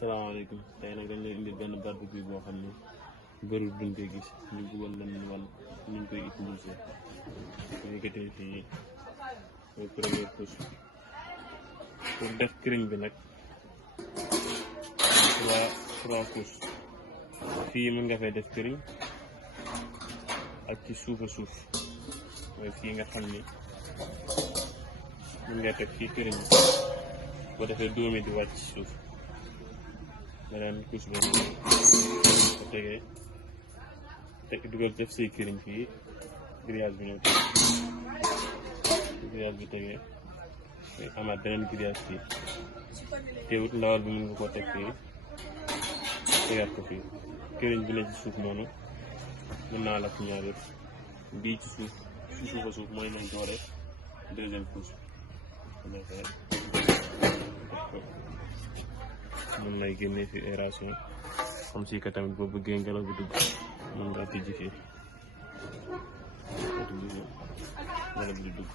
salaamaaleykum tey nag dañ leen indil benn barbecue boo xam ne bëriwul duñ koy gis ñu bëggoon leen wan nuñ koy utiliser ñu yëkkatee fii mooy première couche pour def këriñ bi nag trois couches fii mën nga fay def këriñ ak ci suufa suuf mooy fii nga xam ni mën nga teg fii këriñ boo defee dóomi di wàcc suuf beneen couche bi ko tegee dugal def say këriñ fii grillage bi ñëw teg grillage bi tegee amaat beneen grillage fii teewut ndawal bi mën nga koo teg fii tegaat ko fii këriñ bi ne ci suuf noonu mën naa lakk ñaar yëpp bii ci suuf ci suufa suuf mooy nañ doore deuxième couche mën nay génne fi aération comme si que tamit boo bëggee ngelaw bi dugg mën ngaa tijji fii ngelaw bi di dugg